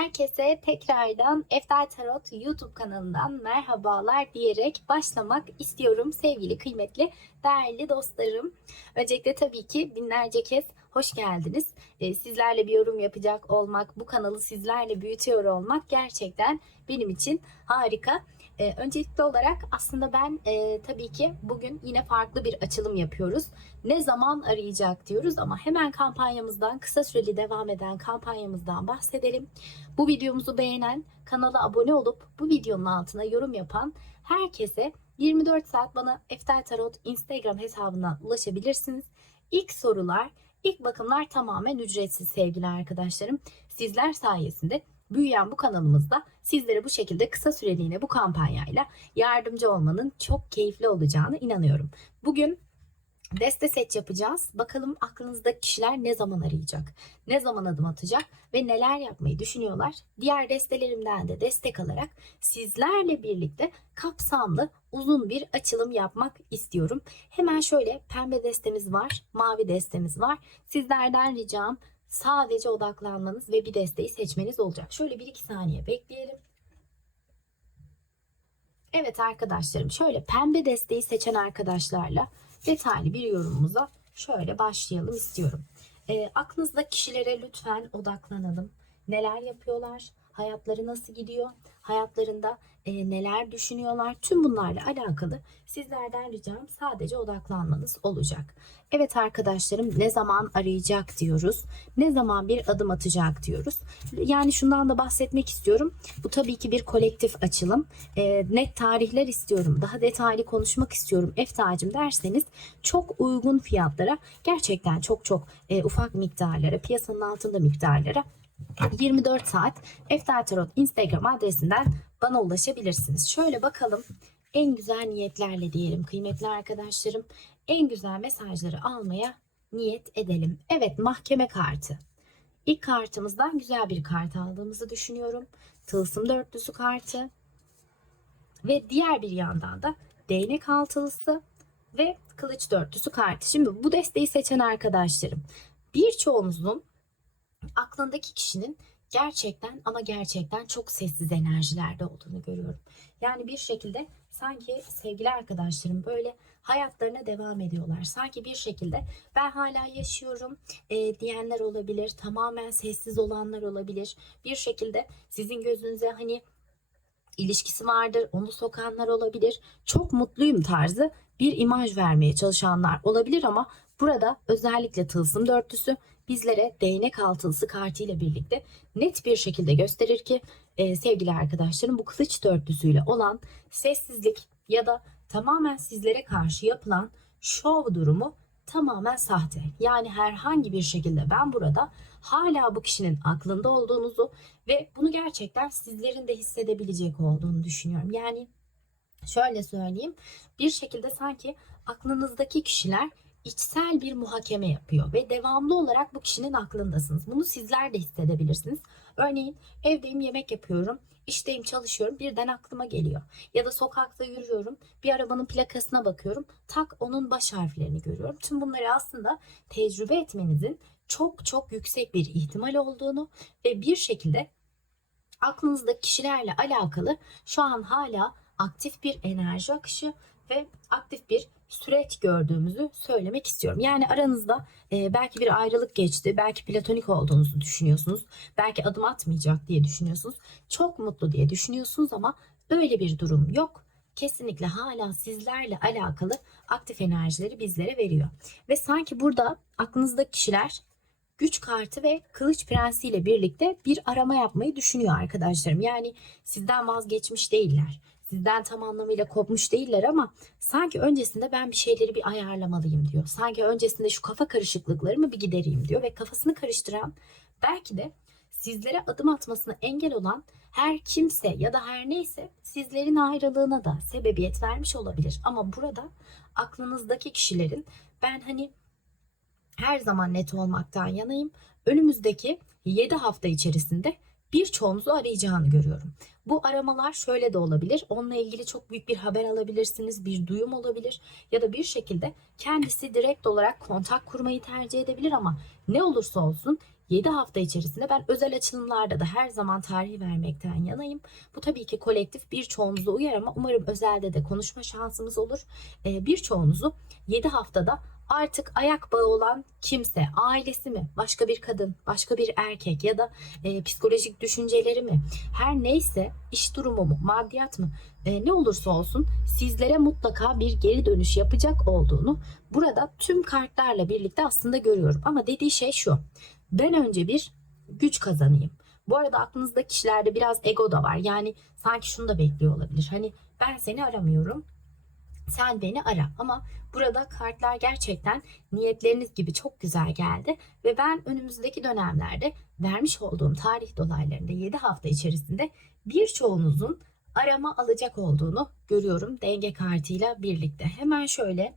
Herkese tekrardan Eftel Tarot YouTube kanalından merhabalar diyerek başlamak istiyorum sevgili kıymetli değerli dostlarım. Öncelikle tabii ki binlerce kez hoş geldiniz. Ee, Sizlerle bir yorum yapacak olmak, bu kanalı sizlerle büyütüyor olmak gerçekten benim için harika. Ee, öncelikli olarak aslında ben e, tabii ki bugün yine farklı bir açılım yapıyoruz. Ne zaman arayacak diyoruz ama hemen kampanyamızdan kısa süreli devam eden kampanyamızdan bahsedelim. Bu videomuzu beğenen, kanala abone olup bu videonun altına yorum yapan herkese 24 saat bana Eftel Tarot Instagram hesabından ulaşabilirsiniz. İlk sorular, ilk bakımlar tamamen ücretsiz sevgili arkadaşlarım. Sizler sayesinde büyüyen bu kanalımızda sizlere bu şekilde kısa süreliğine bu kampanyayla yardımcı olmanın çok keyifli olacağını inanıyorum. Bugün deste seç yapacağız. Bakalım aklınızdaki kişiler ne zaman arayacak, ne zaman adım atacak ve neler yapmayı düşünüyorlar. Diğer destelerimden de destek alarak sizlerle birlikte kapsamlı uzun bir açılım yapmak istiyorum. Hemen şöyle pembe destemiz var, mavi destemiz var. Sizlerden ricam sadece odaklanmanız ve bir desteği seçmeniz olacak. Şöyle 1-2 saniye bekleyelim. Evet arkadaşlarım şöyle pembe desteği seçen arkadaşlarla detaylı bir yorumumuza şöyle başlayalım istiyorum. E, aklınızdaki kişilere lütfen odaklanalım. Neler yapıyorlar? Hayatları nasıl gidiyor? Hayatlarında e, neler düşünüyorlar? Tüm bunlarla alakalı sizlerden ricam sadece odaklanmanız olacak. Evet arkadaşlarım ne zaman arayacak diyoruz. Ne zaman bir adım atacak diyoruz. Yani şundan da bahsetmek istiyorum. Bu tabii ki bir kolektif açılım. E, net tarihler istiyorum. Daha detaylı konuşmak istiyorum. Eftacım derseniz çok uygun fiyatlara gerçekten çok çok e, ufak miktarlara piyasanın altında miktarlara 24 saat Eftel Tarot Instagram adresinden bana ulaşabilirsiniz. Şöyle bakalım en güzel niyetlerle diyelim kıymetli arkadaşlarım. En güzel mesajları almaya niyet edelim. Evet mahkeme kartı. İlk kartımızdan güzel bir kart aldığımızı düşünüyorum. Tılsım dörtlüsü kartı. Ve diğer bir yandan da değnek altılısı ve kılıç dörtlüsü kartı. Şimdi bu desteği seçen arkadaşlarım birçoğunuzun aklındaki kişinin gerçekten ama gerçekten çok sessiz enerjilerde olduğunu görüyorum. Yani bir şekilde sanki sevgili arkadaşlarım böyle hayatlarına devam ediyorlar. Sanki bir şekilde ben hala yaşıyorum e, diyenler olabilir. Tamamen sessiz olanlar olabilir. Bir şekilde sizin gözünüze hani ilişkisi vardır, onu sokanlar olabilir. Çok mutluyum tarzı bir imaj vermeye çalışanlar olabilir ama burada özellikle tılsım dörtlüsü bizlere değnek altılısı kartıyla birlikte net bir şekilde gösterir ki e, sevgili arkadaşlarım bu kılıç dörtlüsüyle olan sessizlik ya da tamamen sizlere karşı yapılan şov durumu tamamen sahte. Yani herhangi bir şekilde ben burada hala bu kişinin aklında olduğunuzu ve bunu gerçekten sizlerin de hissedebilecek olduğunu düşünüyorum. Yani şöyle söyleyeyim bir şekilde sanki aklınızdaki kişiler içsel bir muhakeme yapıyor ve devamlı olarak bu kişinin aklındasınız. Bunu sizler de hissedebilirsiniz. Örneğin evdeyim yemek yapıyorum, işteyim çalışıyorum birden aklıma geliyor. Ya da sokakta yürüyorum bir arabanın plakasına bakıyorum tak onun baş harflerini görüyorum. Tüm bunları aslında tecrübe etmenizin çok çok yüksek bir ihtimal olduğunu ve bir şekilde aklınızdaki kişilerle alakalı şu an hala aktif bir enerji akışı ve aktif bir süreç gördüğümüzü söylemek istiyorum. Yani aranızda e, belki bir ayrılık geçti, belki platonik olduğunuzu düşünüyorsunuz, belki adım atmayacak diye düşünüyorsunuz, çok mutlu diye düşünüyorsunuz ama öyle bir durum yok. Kesinlikle hala sizlerle alakalı aktif enerjileri bizlere veriyor. Ve sanki burada aklınızdaki kişiler güç kartı ve kılıç prensi ile birlikte bir arama yapmayı düşünüyor arkadaşlarım. Yani sizden vazgeçmiş değiller sizden tam anlamıyla kopmuş değiller ama sanki öncesinde ben bir şeyleri bir ayarlamalıyım diyor. Sanki öncesinde şu kafa karışıklıklarımı bir gidereyim diyor ve kafasını karıştıran belki de sizlere adım atmasına engel olan her kimse ya da her neyse sizlerin ayrılığına da sebebiyet vermiş olabilir. Ama burada aklınızdaki kişilerin ben hani her zaman net olmaktan yanayım. Önümüzdeki 7 hafta içerisinde birçoğunuzu arayacağını görüyorum. Bu aramalar şöyle de olabilir. Onunla ilgili çok büyük bir haber alabilirsiniz, bir duyum olabilir ya da bir şekilde kendisi direkt olarak kontak kurmayı tercih edebilir ama ne olursa olsun 7 hafta içerisinde ben özel açılımlarda da her zaman tarih vermekten yanayım. Bu tabii ki kolektif birçoğunuza uyar ama umarım özelde de konuşma şansımız olur. Ee, birçoğunuzu 7 haftada artık ayak bağı olan kimse, ailesi mi, başka bir kadın, başka bir erkek ya da e, psikolojik düşünceleri mi, her neyse iş durumu mu, maddiyat mı, e, ne olursa olsun sizlere mutlaka bir geri dönüş yapacak olduğunu burada tüm kartlarla birlikte aslında görüyorum. Ama dediği şey şu, ben önce bir güç kazanayım. Bu arada aklınızda kişilerde biraz ego da var. Yani sanki şunu da bekliyor olabilir. Hani ben seni aramıyorum sen beni ara ama burada kartlar gerçekten niyetleriniz gibi çok güzel geldi ve ben önümüzdeki dönemlerde vermiş olduğum tarih dolaylarında 7 hafta içerisinde birçoğunuzun arama alacak olduğunu görüyorum denge kartıyla birlikte. Hemen şöyle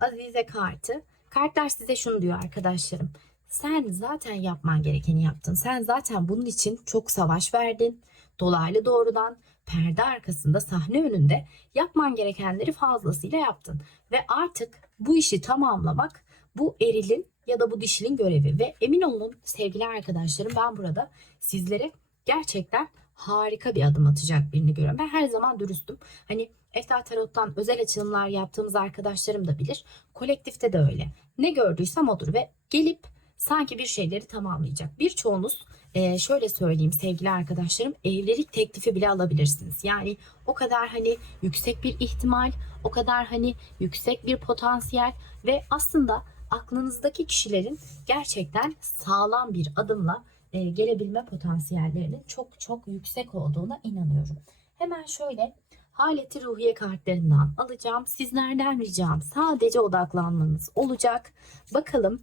Azize kartı. Kartlar size şunu diyor arkadaşlarım. Sen zaten yapman gerekeni yaptın. Sen zaten bunun için çok savaş verdin. Dolaylı doğrudan perde arkasında sahne önünde yapman gerekenleri fazlasıyla yaptın. Ve artık bu işi tamamlamak bu erilin ya da bu dişilin görevi. Ve emin olun sevgili arkadaşlarım ben burada sizlere gerçekten harika bir adım atacak birini görüyorum. Ben her zaman dürüstüm. Hani Eftar Tarot'tan özel açılımlar yaptığımız arkadaşlarım da bilir. Kolektifte de öyle. Ne gördüysem odur ve gelip sanki bir şeyleri tamamlayacak. Birçoğunuz e, şöyle söyleyeyim sevgili arkadaşlarım evlilik teklifi bile alabilirsiniz. Yani o kadar hani yüksek bir ihtimal, o kadar hani yüksek bir potansiyel ve aslında aklınızdaki kişilerin gerçekten sağlam bir adımla e, gelebilme potansiyellerinin çok çok yüksek olduğuna inanıyorum. Hemen şöyle haleti ruhiye kartlarından alacağım. Sizlerden ricam sadece odaklanmanız olacak. Bakalım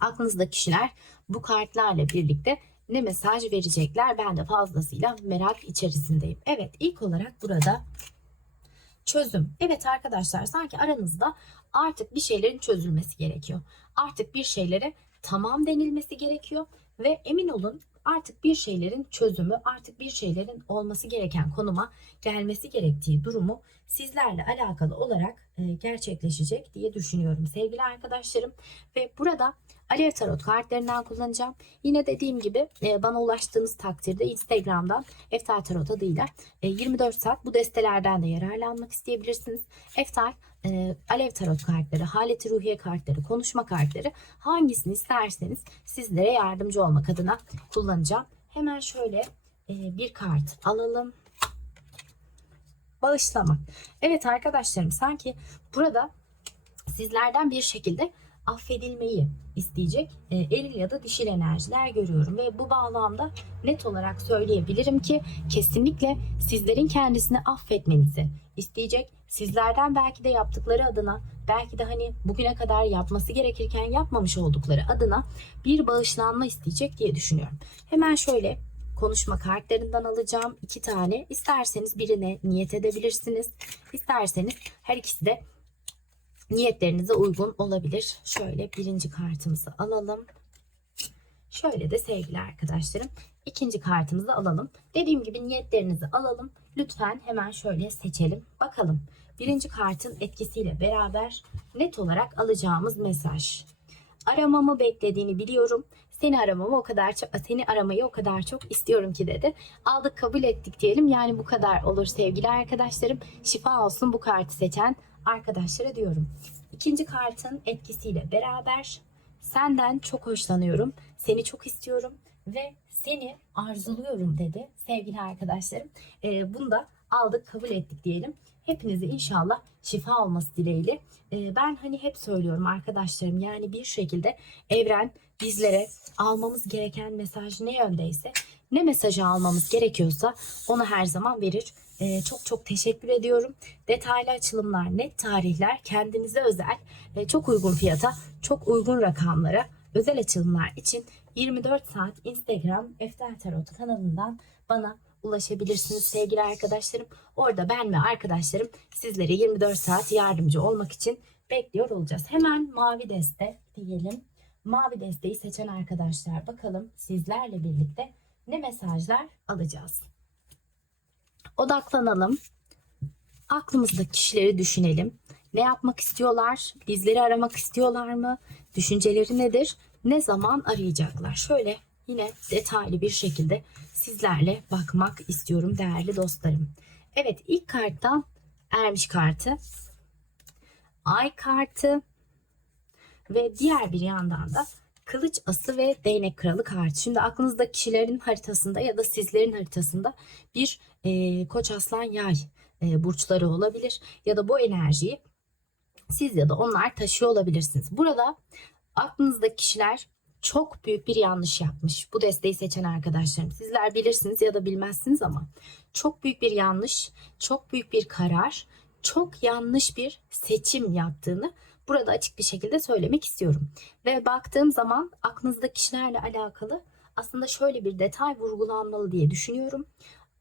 aklınızdaki kişiler bu kartlarla birlikte ne mesaj verecekler? Ben de fazlasıyla merak içerisindeyim. Evet ilk olarak burada çözüm. Evet arkadaşlar sanki aranızda artık bir şeylerin çözülmesi gerekiyor. Artık bir şeylere tamam denilmesi gerekiyor ve emin olun artık bir şeylerin çözümü, artık bir şeylerin olması gereken konuma gelmesi gerektiği durumu sizlerle alakalı olarak e, gerçekleşecek diye düşünüyorum sevgili arkadaşlarım. Ve burada Alev Tarot kartlarından kullanacağım. Yine dediğim gibi e, bana ulaştığınız takdirde Instagram'dan Eftal Tarot adıyla e, 24 saat bu destelerden de yararlanmak isteyebilirsiniz. Eftal e, Alev Tarot kartları, Haleti Ruhiye kartları, konuşma kartları hangisini isterseniz sizlere yardımcı olmak adına kullanacağım. Hemen şöyle e, bir kart alalım. Bağışlamak. Evet arkadaşlarım sanki burada sizlerden bir şekilde affedilmeyi isteyecek e, eril ya da dişil enerjiler görüyorum ve bu bağlamda net olarak söyleyebilirim ki kesinlikle sizlerin kendisini affetmenizi isteyecek. Sizlerden belki de yaptıkları adına belki de hani bugüne kadar yapması gerekirken yapmamış oldukları adına bir bağışlanma isteyecek diye düşünüyorum. Hemen şöyle konuşma kartlarından alacağım iki tane. İsterseniz birine niyet edebilirsiniz. İsterseniz her ikisi de niyetlerinize uygun olabilir. Şöyle birinci kartımızı alalım. Şöyle de sevgili arkadaşlarım ikinci kartımızı alalım. Dediğim gibi niyetlerinizi alalım. Lütfen hemen şöyle seçelim. Bakalım birinci kartın etkisiyle beraber net olarak alacağımız mesaj. Aramamı beklediğini biliyorum. Seni aramamı o kadar çok, seni aramayı o kadar çok istiyorum ki dedi. Aldık kabul ettik diyelim. Yani bu kadar olur sevgili arkadaşlarım. Şifa olsun bu kartı seçen arkadaşlara diyorum. İkinci kartın etkisiyle beraber senden çok hoşlanıyorum. Seni çok istiyorum ve seni arzuluyorum dedi sevgili arkadaşlarım. Ee, bunu da aldık kabul ettik diyelim. Hepinize inşallah şifa olması dileğiyle. Ee, ben hani hep söylüyorum arkadaşlarım yani bir şekilde evren bizlere almamız gereken mesaj ne yöndeyse ne mesajı almamız gerekiyorsa onu her zaman verir. Ee, çok çok teşekkür ediyorum. Detaylı açılımlar, net tarihler, kendinize özel, e, çok uygun fiyata, çok uygun rakamlara, özel açılımlar için 24 saat Instagram Eftel Tarot kanalından bana ulaşabilirsiniz sevgili arkadaşlarım. Orada ben ve arkadaşlarım sizlere 24 saat yardımcı olmak için bekliyor olacağız. Hemen mavi deste diyelim. Mavi desteği seçen arkadaşlar bakalım sizlerle birlikte ne mesajlar alacağız. Odaklanalım. Aklımızdaki kişileri düşünelim. Ne yapmak istiyorlar? Bizleri aramak istiyorlar mı? Düşünceleri nedir? ne zaman arayacaklar? Şöyle yine detaylı bir şekilde sizlerle bakmak istiyorum değerli dostlarım. Evet ilk karttan ermiş kartı, ay kartı ve diğer bir yandan da kılıç ası ve değnek kralı kartı. Şimdi aklınızda kişilerin haritasında ya da sizlerin haritasında bir e, koç aslan yay e, burçları olabilir ya da bu enerjiyi siz ya da onlar taşıyor olabilirsiniz. Burada aklınızdaki kişiler çok büyük bir yanlış yapmış. Bu desteği seçen arkadaşlarım. Sizler bilirsiniz ya da bilmezsiniz ama çok büyük bir yanlış, çok büyük bir karar, çok yanlış bir seçim yaptığını burada açık bir şekilde söylemek istiyorum. Ve baktığım zaman aklınızdaki kişilerle alakalı aslında şöyle bir detay vurgulanmalı diye düşünüyorum.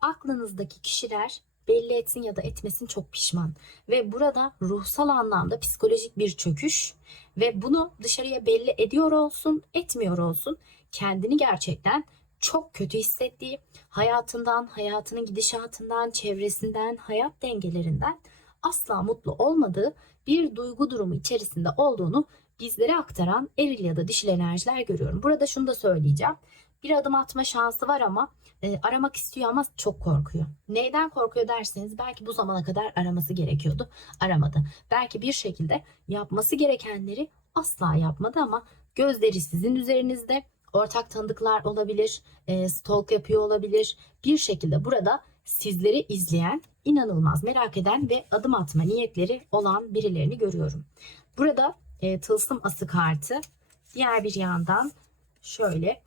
Aklınızdaki kişiler belli etsin ya da etmesin çok pişman. Ve burada ruhsal anlamda psikolojik bir çöküş ve bunu dışarıya belli ediyor olsun, etmiyor olsun kendini gerçekten çok kötü hissettiği, hayatından, hayatının gidişatından, çevresinden, hayat dengelerinden asla mutlu olmadığı bir duygu durumu içerisinde olduğunu bizlere aktaran eril ya da dişil enerjiler görüyorum. Burada şunu da söyleyeceğim. Bir adım atma şansı var ama e, aramak istiyor ama çok korkuyor. Neyden korkuyor derseniz belki bu zamana kadar araması gerekiyordu. Aramadı. Belki bir şekilde yapması gerekenleri asla yapmadı ama gözleri sizin üzerinizde. Ortak tanıdıklar olabilir, e, stalk yapıyor olabilir. Bir şekilde burada sizleri izleyen, inanılmaz merak eden ve adım atma niyetleri olan birilerini görüyorum. Burada e, tılsım ası kartı, diğer bir yandan şöyle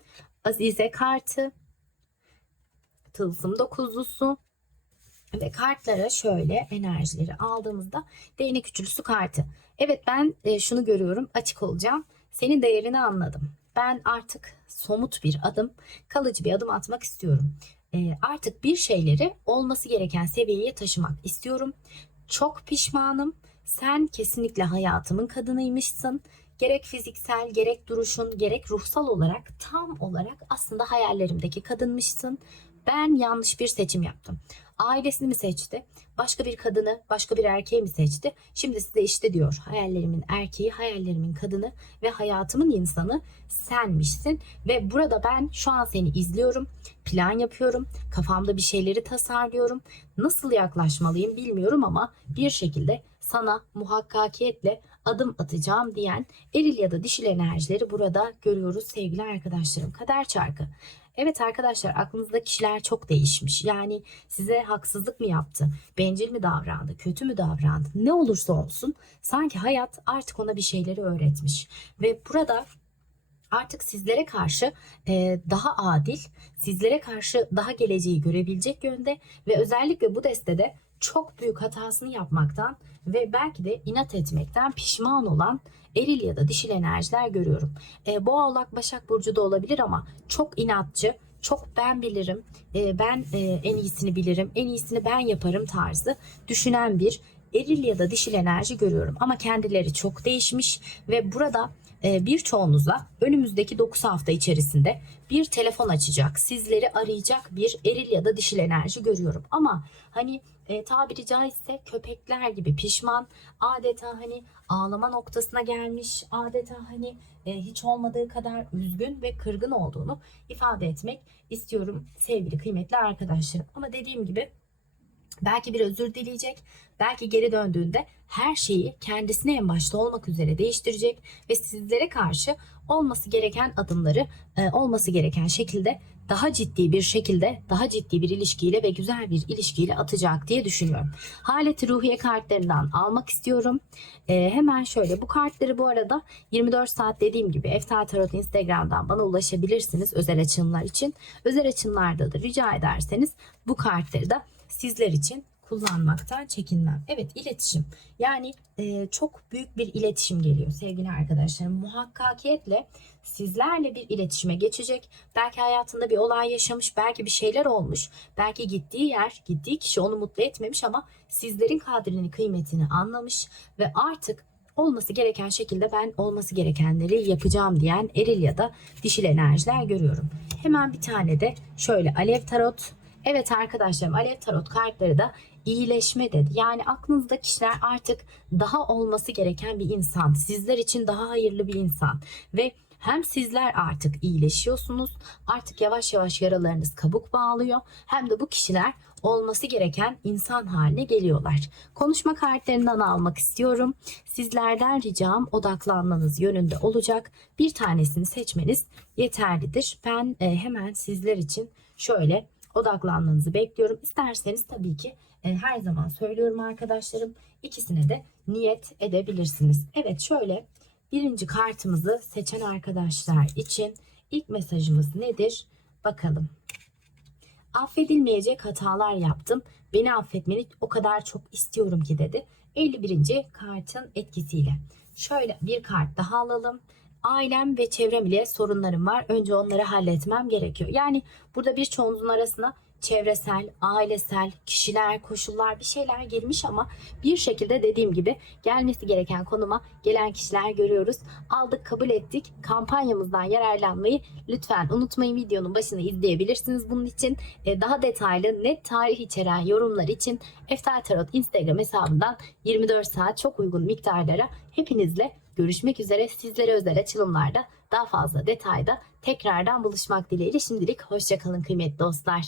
Azize kartı, tılsım dokuzlusu ve kartlara şöyle enerjileri aldığımızda değnek üçlüsü kartı. Evet ben e, şunu görüyorum açık olacağım. Senin değerini anladım. Ben artık somut bir adım, kalıcı bir adım atmak istiyorum. E, artık bir şeyleri olması gereken seviyeye taşımak istiyorum. Çok pişmanım. Sen kesinlikle hayatımın kadınıymışsın. Gerek fiziksel, gerek duruşun, gerek ruhsal olarak tam olarak aslında hayallerimdeki kadınmışsın. Ben yanlış bir seçim yaptım. Ailesini mi seçti? Başka bir kadını, başka bir erkeği mi seçti? Şimdi size işte diyor hayallerimin erkeği, hayallerimin kadını ve hayatımın insanı senmişsin. Ve burada ben şu an seni izliyorum, plan yapıyorum, kafamda bir şeyleri tasarlıyorum. Nasıl yaklaşmalıyım bilmiyorum ama bir şekilde sana muhakkakiyetle adım atacağım diyen eril ya da dişil enerjileri burada görüyoruz sevgili arkadaşlarım. Kader çarkı. Evet arkadaşlar aklınızda kişiler çok değişmiş. Yani size haksızlık mı yaptı? Bencil mi davrandı? Kötü mü davrandı? Ne olursa olsun sanki hayat artık ona bir şeyleri öğretmiş. Ve burada artık sizlere karşı e, daha adil, sizlere karşı daha geleceği görebilecek yönde ve özellikle bu destede çok büyük hatasını yapmaktan ve belki de inat etmekten pişman olan eril ya da dişil enerjiler görüyorum. E, Boğa Oğlak Başak Burcu da olabilir ama çok inatçı, çok ben bilirim, e, ben e, en iyisini bilirim, en iyisini ben yaparım tarzı düşünen bir eril ya da dişil enerji görüyorum. Ama kendileri çok değişmiş ve burada e, birçoğunuza önümüzdeki 9 hafta içerisinde bir telefon açacak, sizleri arayacak bir eril ya da dişil enerji görüyorum. Ama hani e, tabiri caizse köpekler gibi pişman, adeta hani ağlama noktasına gelmiş, adeta hani e, hiç olmadığı kadar üzgün ve kırgın olduğunu ifade etmek istiyorum sevgili kıymetli arkadaşlarım. Ama dediğim gibi belki bir özür dileyecek, belki geri döndüğünde her şeyi kendisine en başta olmak üzere değiştirecek ve sizlere karşı olması gereken adımları e, olması gereken şekilde daha ciddi bir şekilde daha ciddi bir ilişkiyle ve güzel bir ilişkiyle atacak diye düşünüyorum. Haleti ruhiye kartlarından almak istiyorum. Ee, hemen şöyle bu kartları bu arada 24 saat dediğim gibi Eftal Tarot Instagram'dan bana ulaşabilirsiniz özel açımlar için. Özel açımlarda da rica ederseniz bu kartları da sizler için kullanmaktan çekinmem. Evet iletişim. Yani e, çok büyük bir iletişim geliyor sevgili arkadaşlarım. Muhakkakiyetle sizlerle bir iletişime geçecek. Belki hayatında bir olay yaşamış, belki bir şeyler olmuş. Belki gittiği yer, gittiği kişi onu mutlu etmemiş ama sizlerin kadrini, kıymetini anlamış ve artık olması gereken şekilde ben olması gerekenleri yapacağım diyen eril ya da dişil enerjiler görüyorum. Hemen bir tane de şöyle alev tarot. Evet arkadaşlarım alev tarot kartları da iyileşme dedi. Yani aklınızda kişiler artık daha olması gereken bir insan. Sizler için daha hayırlı bir insan. Ve hem sizler artık iyileşiyorsunuz, artık yavaş yavaş yaralarınız kabuk bağlıyor, hem de bu kişiler olması gereken insan haline geliyorlar. Konuşma kartlarından almak istiyorum. Sizlerden ricam odaklanmanız yönünde olacak. Bir tanesini seçmeniz yeterlidir. Ben e, hemen sizler için şöyle odaklanmanızı bekliyorum. İsterseniz tabii ki e, her zaman söylüyorum arkadaşlarım ikisine de niyet edebilirsiniz. Evet şöyle birinci kartımızı seçen arkadaşlar için ilk mesajımız nedir? Bakalım. Affedilmeyecek hatalar yaptım. Beni affetmeni o kadar çok istiyorum ki dedi. 51. kartın etkisiyle. Şöyle bir kart daha alalım. Ailem ve çevrem ile sorunlarım var. Önce onları halletmem gerekiyor. Yani burada birçoğunuzun arasına çevresel, ailesel, kişiler, koşullar bir şeyler girmiş ama bir şekilde dediğim gibi gelmesi gereken konuma gelen kişiler görüyoruz. Aldık, kabul ettik. Kampanyamızdan yararlanmayı lütfen unutmayın. Videonun başını izleyebilirsiniz. Bunun için e, daha detaylı, net tarih içeren yorumlar için Eftel Tarot Instagram hesabından 24 saat çok uygun miktarlara hepinizle görüşmek üzere. Sizlere özel açılımlarda daha fazla detayda tekrardan buluşmak dileğiyle şimdilik hoşçakalın kıymetli dostlar.